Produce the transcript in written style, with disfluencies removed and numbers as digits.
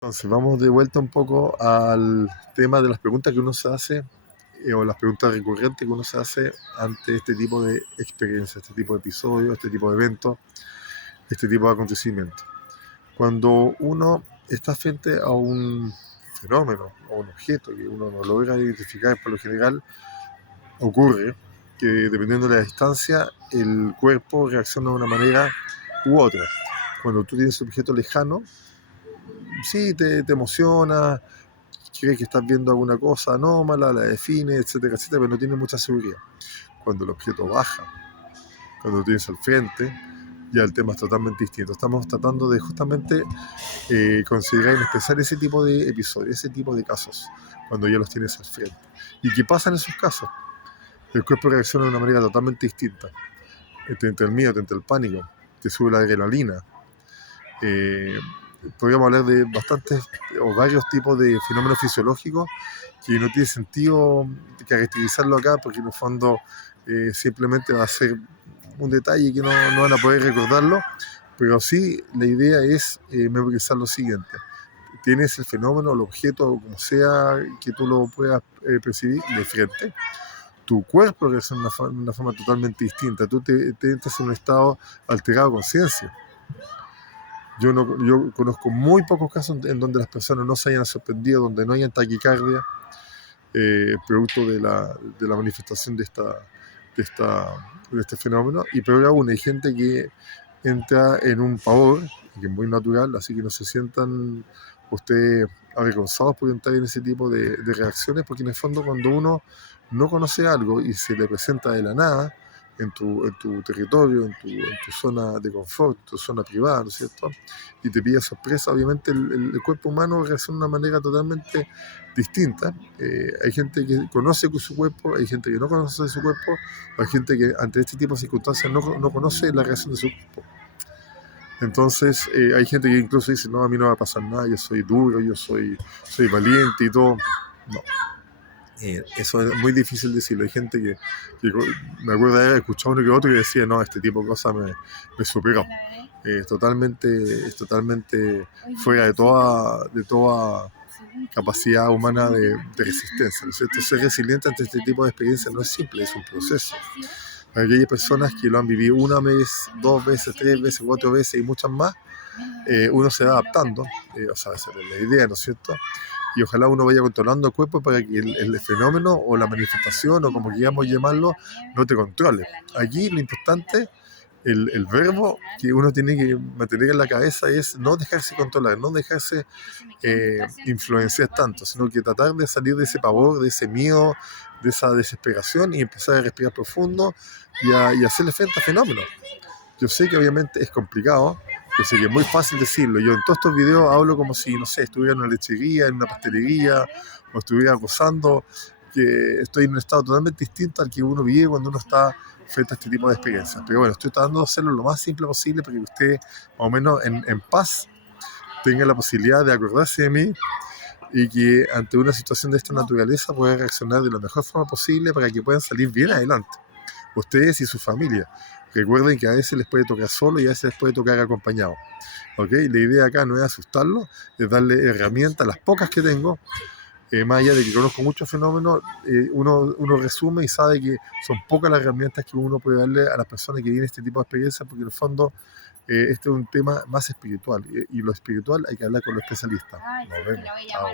Entonces, vamos de vuelta un poco al tema de las preguntas que uno se hace o las preguntas recurrentes que uno se hace ante este tipo de experiencias, este tipo de episodios, este tipo de eventos, este tipo de acontecimientos. Cuando uno está frente a un fenómeno o un objeto que uno no logra identificar, por lo general ocurre que dependiendo de la distancia, el cuerpo reacciona de una manera u otra. Cuando tú tienes un objeto lejano, sí, te emociona, cree que estás viendo alguna cosa anómala, la define, etcétera, etcétera, pero no tiene mucha seguridad. Cuando el objeto baja, cuando lo tienes al frente, ya el tema es totalmente distinto. Estamos tratando de justamente considerar y expresar ese tipo de episodios, ese tipo de casos, cuando ya los tienes al frente. ¿Y qué pasa en esos casos? El cuerpo reacciona de una manera totalmente distinta. Te entra el miedo, te entra el pánico, te sube la adrenalina. Eh, Podríamos hablar de bastantes o varios tipos de fenómenos fisiológicos que no tiene sentido caracterizarlo acá porque en el fondo simplemente va a ser un detalle que no van a poder recordarlo, pero sí la idea es memorizar lo siguiente. Tienes el fenómeno, el objeto, como sea que tú lo puedas percibir de frente. Tu cuerpo reacciona de una forma totalmente distinta. Tú te entras en un estado alterado de conciencia. Yo conozco muy pocos casos en donde las personas no se hayan sorprendido, donde no hayan taquicardia, producto de la manifestación de este fenómeno. Y peor aún, hay gente que entra en un pavor, que es muy natural, así que no se sientan ustedes avergonzados por entrar en ese tipo de reacciones, porque en el fondo cuando uno no conoce algo y se le presenta de la nada, en tu territorio, en tu zona de confort, en tu zona privada, ¿no es cierto? Y te pilla sorpresa, obviamente el cuerpo humano reacciona de una manera totalmente distinta. Hay gente que conoce su cuerpo, hay gente que no conoce su cuerpo, hay gente que ante este tipo de circunstancias no conoce la reacción de su cuerpo. Entonces hay gente que incluso dice, no, a mí no va a pasar nada, yo soy duro, yo soy valiente y todo. No, eso es muy difícil decirlo. Hay gente que me acuerdo de haber escuchado uno que otro que decía, no, este tipo de cosas me superó. Es totalmente fuera de toda capacidad humana de resistencia, ¿no es cierto? Ser resiliente ante este tipo de experiencias no es simple, es un proceso. Para aquellas personas que lo han vivido una vez, dos veces, tres veces, cuatro veces y muchas más, uno se va adaptando, o sea, esa es la idea, ¿no es cierto? Y ojalá uno vaya controlando el cuerpo para que el fenómeno o la manifestación o como queramos llamarlo no te controle. Aquí lo importante, el verbo que uno tiene que mantener en la cabeza es no dejarse controlar, no dejarse influenciar tanto, sino que tratar de salir de ese pavor, de ese miedo, de esa desesperación y empezar a respirar profundo y hacerle frente al fenómeno. Yo sé que obviamente es complicado, yo sé que es muy fácil decirlo. Yo en todos estos videos hablo como si, no sé, estuviera en una lechería, en una pastelería, o estuviera gozando, que estoy en un estado totalmente distinto al que uno vive cuando uno está frente a este tipo de experiencias. Pero bueno, estoy tratando de hacerlo lo más simple posible para que usted, más o menos en paz, tenga la posibilidad de acordarse de mí y que ante una situación de esta naturaleza pueda reaccionar de la mejor forma posible para que puedan salir bien adelante, ustedes y su familia. Recuerden que a veces les puede tocar solo y a veces les puede tocar acompañado. ¿Ok? La idea acá no es asustarlo, es darle herramientas, las pocas que tengo, más allá de que conozco muchos fenómenos, uno resume y sabe que son pocas las herramientas que uno puede darle a las personas que viven este tipo de experiencias, porque en el fondo este es un tema más espiritual y lo espiritual hay que hablar con los especialistas. Nos vemos. Chao.